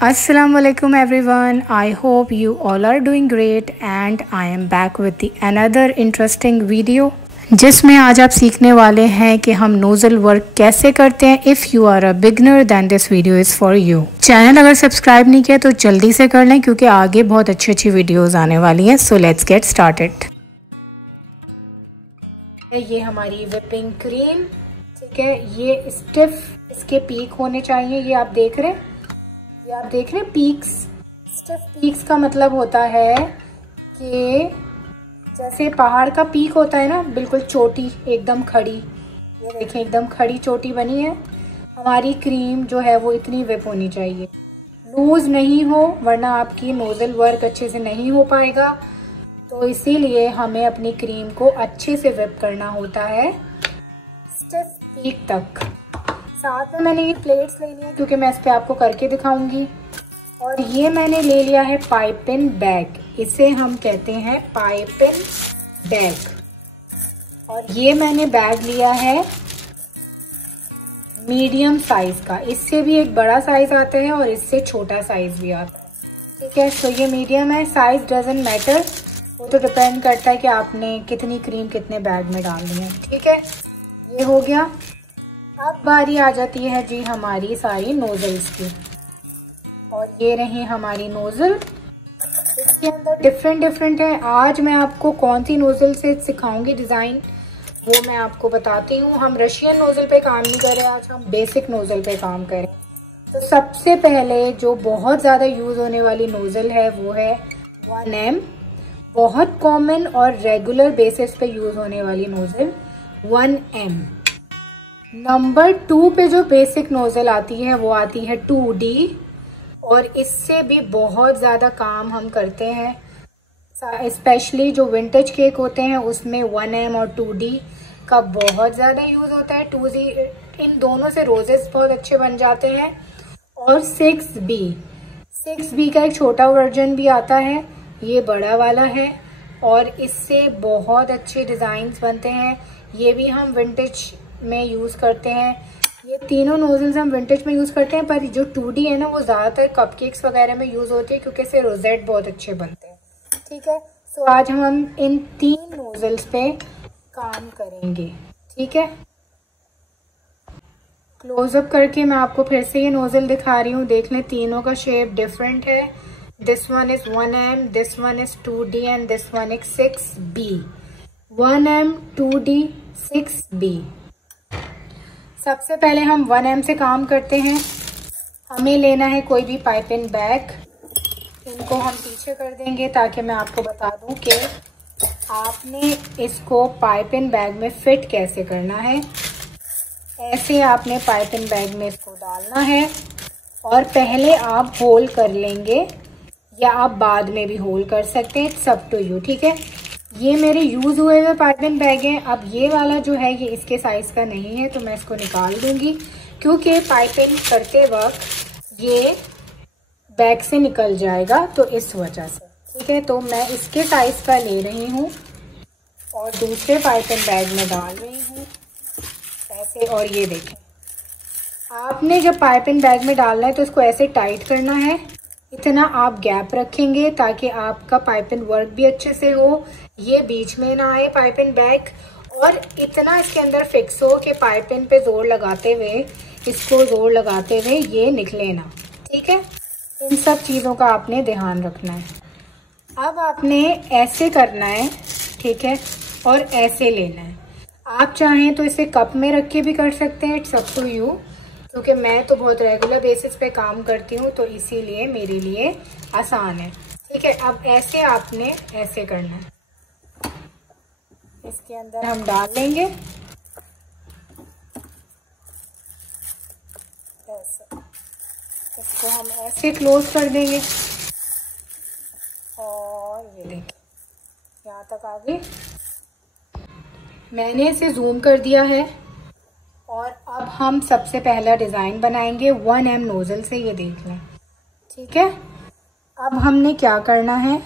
Assalamualaikum everyone. I hope you all are doing great and I am back with the another interesting video जिसमें आज आप सीखने वाले हैं कि हम नोज़ल वर्क कैसे करते हैं। If you are a beginner then this video is for you. Channel अगर सब्सक्राइब नहीं किया तो जल्दी से कर लें क्योंकि आगे बहुत अच्छी अच्छी वीडियोस आने वाली हैं। So let's get started. ये हमारी विपिंग क्रीम, ठीक है। ये स्टिफ इसके पीक होने चाहिए। ये आप देख रहे हैं, ये आप देख रहे हैं पीक्स। स्टिफ पीक्स का मतलब होता है कि जैसे पहाड़ का पीक होता है ना, बिल्कुल चोटी एकदम खड़ी। ये देखें एकदम खड़ी चोटी बनी है। हमारी क्रीम जो है वो इतनी विप होनी चाहिए, लूज नहीं हो, वरना आपकी नोजल वर्क अच्छे से नहीं हो पाएगा। तो इसीलिए हमें अपनी क्रीम को अच्छे से विप करना होता है स्टिफ पीक तक। साथ में मैंने ये प्लेट्स ले ली है क्योंकि मैं इस पे आपको करके दिखाऊंगी। और ये मैंने ले लिया है पाइपिन बैग, इसे हम कहते हैं पाइपिन बैग। और ये मैंने बैग लिया है मीडियम साइज का। इससे भी एक बड़ा साइज आता है और इससे छोटा साइज भी आता है, ठीक है। तो ये मीडियम है, साइज डजंट मैटर, वो तो डिपेंड करता है कि आपने कितनी क्रीम कितने बैग में डालनी है, ठीक है। ये हो गया। अब बारी आ जाती है जी हमारी सारी नोजल्स की। और ये रही हमारी नोजल। इसके अंदर डिफरेंट है। आज मैं आपको कौन सी नोजल से सिखाऊंगी डिज़ाइन, वो मैं आपको बताती हूँ। हम रशियन नोजल पे काम नहीं कर रहे, आज हम बेसिक नोजल पे काम करें। तो सबसे पहले जो बहुत ज़्यादा यूज़ होने वाली नोजल है वो है 1M। बहुत कॉमन और रेगुलर बेसिस पे यूज़ होने वाली नोजल 1M। नंबर 2 पे जो बेसिक नोजल आती है वो आती है 2D, और इससे भी बहुत ज़्यादा काम हम करते हैं। स्पेशली जो विंटेज केक होते हैं उसमें 1M और 2D का बहुत ज़्यादा यूज़ होता है। 2D इन दोनों से रोजेस बहुत अच्छे बन जाते हैं। और 6B का एक छोटा वर्जन भी आता है, ये बड़ा वाला है, और इससे बहुत अच्छे डिज़ाइंस बनते हैं। ये भी हम विंटेज में यूज़ करते हैं। ये तीनों नोजल्स हम विंटेज में यूज़ करते हैं, पर जो 2D है ना वो ज़्यादातर कपकेक्स वगैरह में यूज़ होती है क्योंकि इससे रोजेट बहुत अच्छे बनते हैं, ठीक है। सो आज हम इन 3 नोजल्स पे काम करेंगे, ठीक है। क्लोजअप करके मैं आपको फिर से ये नोजल दिखा रही हूँ, देख लें तीनों का शेप डिफरेंट है। This one is 1M, this one is 2D and this one is 6B। 1M, 2D, 6B। सबसे पहले हम 1M से काम करते हैं। हमें लेना है कोई भी पाइपिंग बैग। इनको हम पीछे कर देंगे ताकि मैं आपको बता दूं कि आपने इसको पाइपिंग बैग में फिट कैसे करना है। ऐसे आपने पाइपिंग बैग में इसको डालना है और पहले आप होल कर लेंगे, या आप बाद में भी होल कर सकते हैं, इट्स अप टू यू, ठीक है। ये मेरे यूज़ हुए हुए पाइपिंग बैग हैं। अब ये वाला जो है ये इसके साइज़ का नहीं है तो मैं इसको निकाल दूंगी क्योंकि पाइपिंग करते वक्त ये बैग से निकल जाएगा, तो इस वजह से, ठीक है। तो मैं इसके साइज़ का ले रही हूँ और दूसरे पाइपिंग बैग में डाल रही हूँ ऐसे। और ये देखें, आपने जब पाइपिंग बैग में डालना है तो इसको ऐसे टाइट करना है। इतना आप गैप रखेंगे ताकि आपका पाइपिंग वर्क भी अच्छे से हो, ये बीच में ना आए पाइपिंग बैग, और इतना इसके अंदर फिक्स हो कि पाइपिंग पे जोर लगाते हुए, इसको जोर लगाते हुए ये निकले ना, ठीक है। इन सब चीज़ों का आपने ध्यान रखना है। अब आपने ऐसे करना है, ठीक है, और ऐसे लेना है। आप चाहें तो इसे कप में रख के भी कर सकते हैं, इट्स अप टू यू, क्योंकि मैं तो बहुत रेगुलर बेसिस पे काम करती हूँ तो इसीलिए मेरे लिए आसान है, ठीक है। अब ऐसे आपने ऐसे करना है, इसके अंदर हम डाल लेंगे ऐसे। इसको हम ऐसे क्लोज कर देंगे और ये देखिए यहाँ तक आ गई। मैंने इसे जूम कर दिया है। और अब हम सबसे पहला डिज़ाइन बनाएंगे 1M नोज़ल से, ये देख लें, ठीक है। अब हमने क्या करना है,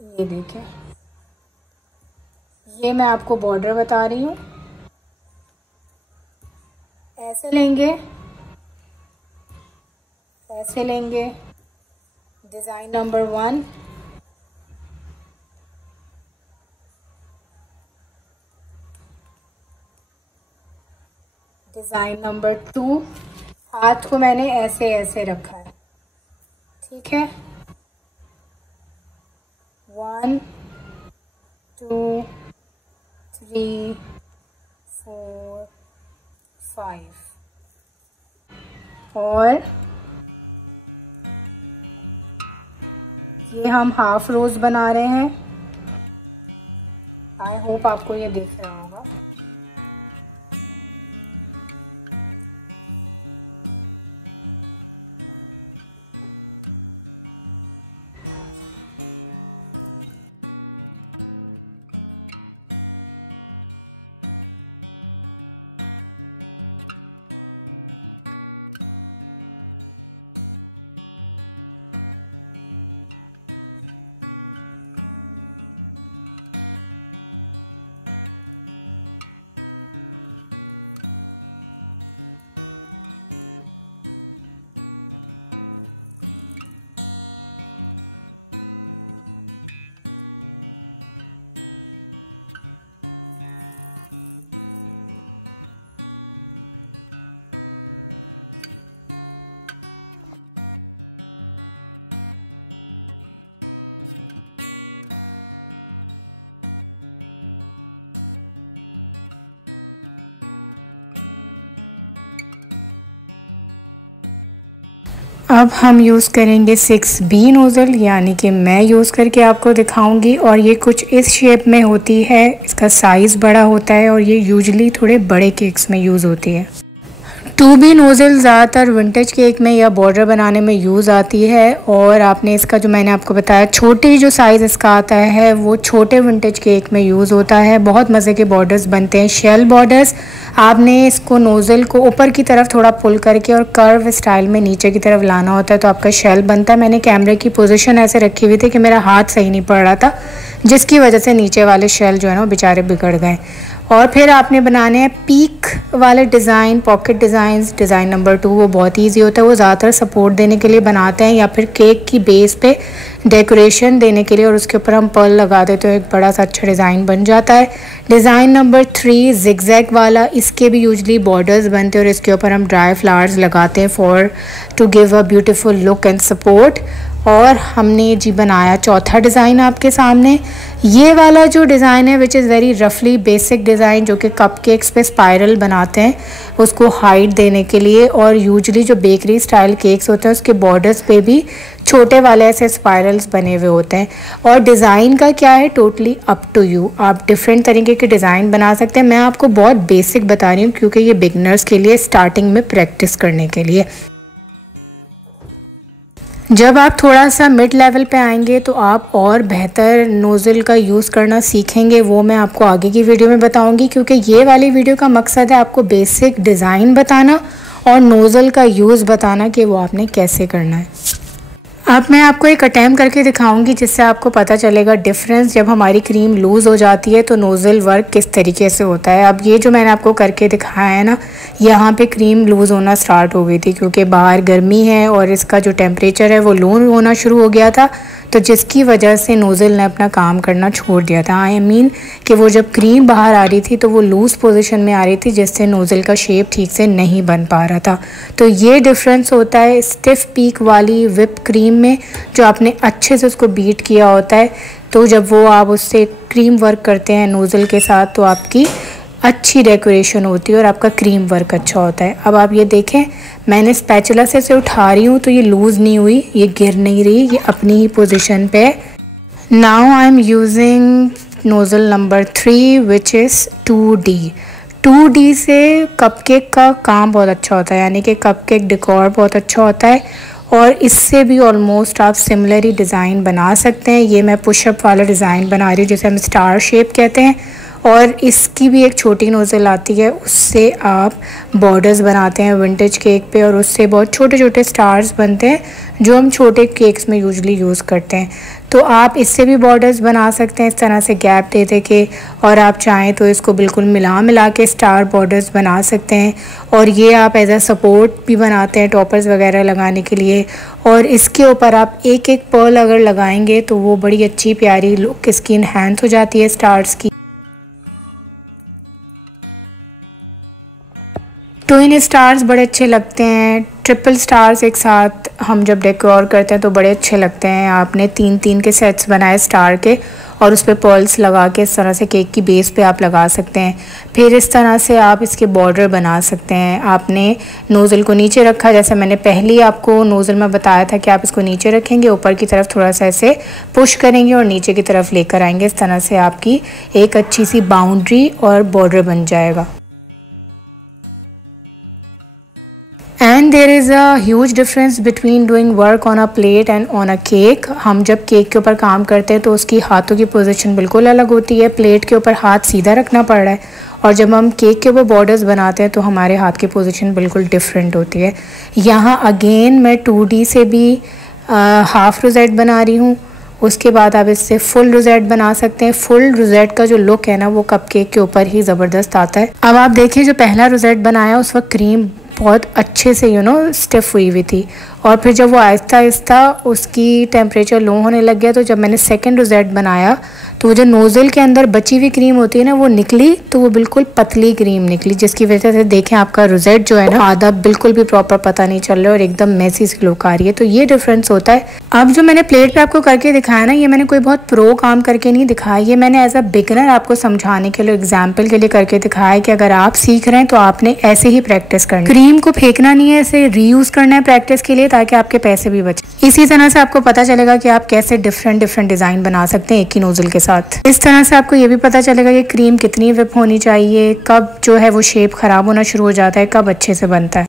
ये देखें, ये मैं आपको बॉर्डर बता रही हूँ। ऐसे लेंगे ऐसे लेंगे। डिज़ाइन नंबर 1, डिज़ाइन नंबर 2, हाथ को मैंने ऐसे ऐसे रखा है, ठीक है। 1 2 3 4 5 और ये हम हाफ रोज बना रहे हैं। आई होप आपको ये दिख रहा होगा। अब हम यूज़ करेंगे 6B नोज़ल, यानी कि मैं यूज़ करके आपको दिखाऊंगी। और ये कुछ इस शेप में होती है, इसका साइज़ बड़ा होता है और ये यूजुअली थोड़े बड़े केक्स में यूज़ होती है। 2B नोज़ल ज़्यादातर विंटेज केक में या बॉर्डर बनाने में यूज़ आती है। और आपने इसका जो मैंने आपको बताया छोटी जो साइज़ इसका आता है वो छोटे विंटेज केक में यूज़ होता है। बहुत मज़े के बॉर्डर्स बनते हैं, शेल बॉर्डर्स। आपने इसको नोज़ल को ऊपर की तरफ थोड़ा पुल करके और कर्व स्टाइल में नीचे की तरफ लाना होता है तो आपका शेल बनता है। मैंने कैमरे की पोजीशन ऐसे रखी हुई थी कि मेरा हाथ सही नहीं पड़ रहा था, जिसकी वजह से नीचे वाले शेल जो है ना वो बेचारे बिगड़ गए। और फिर आपने बनाने हैं पीक वाले design, pocket designs. Design number 2 वो बहुत इजी होता है, वो ज़्यादातर सपोर्ट देने के लिए बनाते हैं या फिर केक की बेस पे डेकोरेशन देने के लिए, और उसके ऊपर हम पर्ल लगा देते तो एक बड़ा सा अच्छा डिज़ाइन बन जाता है। डिज़ाइन नंबर 3 जिगजैग वाला, इसके भी यूजली बॉर्डर्स बनते हैं और इसके ऊपर हम ड्राई फ्लावर्स लगाते हैं for to give a beautiful look and support. और हमने जी बनाया चौथा डिज़ाइन आपके सामने। ये वाला जो डिज़ाइन है विच इज़ वेरी रफली बेसिक डिज़ाइन, जो कि कपकेक्स पे स्पाइरल बनाते हैं उसको हाइट देने के लिए। और यूजुअली जो बेकरी स्टाइल केक्स होते हैं उसके बॉर्डर्स पे भी छोटे वाले ऐसे स्पाइरल्स बने हुए होते हैं। और डिज़ाइन का क्या है, टोटली अप टू यू, आप डिफरेंट तरीके के डिज़ाइन बना सकते हैं। मैं आपको बहुत बेसिक बता रही हूँ क्योंकि ये बिगनर्स के लिए स्टार्टिंग में प्रैक्टिस करने के लिए। जब आप थोड़ा सा मिड लेवल पे आएंगे तो आप और बेहतर नोज़ल का यूज़ करना सीखेंगे, वो मैं आपको आगे की वीडियो में बताऊंगी। क्योंकि ये वाली वीडियो का मकसद है आपको बेसिक डिज़ाइन बताना और नोज़ल का यूज़ बताना कि वो आपने कैसे करना है। अब मैं आपको एक अटैम्प्ट करके दिखाऊंगी जिससे आपको पता चलेगा डिफरेंस जब हमारी क्रीम लूज़ हो जाती है तो नोज़ल वर्क किस तरीके से होता है। अब ये जो मैंने आपको करके दिखाया है ना, यहाँ पे क्रीम लूज़ होना स्टार्ट हो गई थी क्योंकि बाहर गर्मी है और इसका जो टेम्परेचर है वो लो होना शुरू हो गया था, तो जिसकी वजह से नोज़ल ने अपना काम करना छोड़ दिया था। आई मीन कि वो जब क्रीम बाहर आ रही थी तो वो लूज़ पोजीशन में आ रही थी जिससे नोज़ल का शेप ठीक से नहीं बन पा रहा था। तो ये डिफरेंस होता है स्टिफ पीक वाली विप क्रीम में, जो आपने अच्छे से उसको बीट किया होता है। तो जब वो आप उससे क्रीम वर्क करते हैं नोज़ल के साथ तो आपकी अच्छी डेकोरेशन होती है और आपका क्रीम वर्क अच्छा होता है। अब आप ये देखें, मैंने स्पैचुला से इसे उठा रही हूँ तो ये लूज़ नहीं हुई, ये गिर नहीं रही, ये अपनी ही पोजीशन पे है। Now I am using nozzle number 3 which is 2D। 2D से कपकेक का काम बहुत अच्छा होता है, यानी कि कपकेक डेकोर बहुत अच्छा होता है। और इससे भी ऑलमोस्ट आप सिमिलर ही डिज़ाइन बना सकते हैं। ये मैं पुशअप वाला डिज़ाइन बना रही हूँ जिसे हम स्टार शेप कहते हैं। और इसकी भी एक छोटी नोज़ल आती है, उससे आप बॉर्डर्स बनाते हैं विंटेज केक पे और उससे बहुत छोटे छोटे स्टार्स बनते हैं जो हम छोटे केक्स में यूजुअली यूज़ करते हैं। तो आप इससे भी बॉर्डर्स बना सकते हैं इस तरह से गैप दे दे के, और आप चाहें तो इसको बिल्कुल मिला के स्टार बॉर्डर्स बना सकते हैं। और ये आप एज अ सपोर्ट भी बनाते हैं टॉपर्स वगैरह लगाने के लिए। और इसके ऊपर आप एक एक पर्ल अगर लगाएंगे तो वो बड़ी अच्छी प्यारी लुक इसकी इनहैंस हो जाती है स्टार्स की। ट्विन स्टार्स बड़े अच्छे लगते हैं, ट्रिपल स्टार्स एक साथ हम जब डेकोर करते हैं तो बड़े अच्छे लगते हैं। आपने 3-3 के सेट्स बनाए स्टार के, और उस पर पर्ल्स लगा के इस तरह से केक की बेस पे आप लगा सकते हैं। फिर इस तरह से आप इसके बॉर्डर बना सकते हैं। आपने नोज़ल को नीचे रखा, जैसे मैंने पहले ही आपको नोज़ल में बताया था कि आप इसको नीचे रखेंगे, ऊपर की तरफ थोड़ा सा ऐसे पुश करेंगे और नीचे की तरफ लेकर आएंगे। इस तरह से आपकी एक अच्छी सी बाउंड्री और बॉर्डर बन जाएगा। And there is a huge difference between doing work on a plate and on a cake. हम जब केक के ऊपर काम करते हैं तो उसकी हाथों की पोजीशन बिल्कुल अलग होती है। प्लेट के ऊपर हाथ सीधा रखना पड़ रहा है, और जब हम केक के ऊपर बॉर्डर्स बनाते हैं तो हमारे हाथ की पोजीशन बिल्कुल डिफरेंट होती है। यहाँ अगेन मैं 2D से भी हाफ रोज़ेट बना रही हूँ। उसके बाद आप इससे फुल रोज़ेट बना सकते हैं। फुल रोज़ेट का जो लुक है ना वो कपकेक के ऊपर ही ज़बरदस्त आता है। अब आप देखिए जो पहला रोज़ेट बनाया उस वक्त क्रीम बहुत अच्छे से स्टिफ हुई थी, और फिर जब वो आहिस्ता आहिस्ता उसकी टेम्परेचर लो होने लग गया, तो जब मैंने सेकंड रोज़ेट बनाया तो वो जो नोज़ल के अंदर बची हुई क्रीम होती है ना वो निकली, तो वो बिल्कुल पतली क्रीम निकली, जिसकी वजह से देखें आपका रोज़ेट जो है ना आधा बिल्कुल भी प्रॉपर पता नहीं चल रहा है और एकदम मैसी सी लुक आ रही है। तो ये डिफरेंस होता है। अब जो मैंने प्लेट पे आपको करके दिखाया ना, ये मैंने कोई बहुत प्रो काम करके नहीं दिखाया, ये मैंने एज अ बिगिनर आपको समझाने के लिए, एग्जाम्पल के लिए करके दिखाया है कि अगर आप सीख रहे हैं तो आपने ऐसे ही प्रैक्टिस करनी है। क्रीम को फेंकना नहीं है, इसे रीयूज़ करना है प्रैक्टिस के लिए, ताकि आपके पैसे भी बचे। इसी तरह से आपको पता चलेगा कि आप कैसे डिफरेंट डिज़ाइन बना सकते हैं एक ही नोज़ल के साथ। इस तरह से आपको ये भी पता चलेगा कि क्रीम कितनी विप होनी चाहिए, कब जो है वो शेप ख़राब होना शुरू हो जाता है, कब अच्छे से बनता है।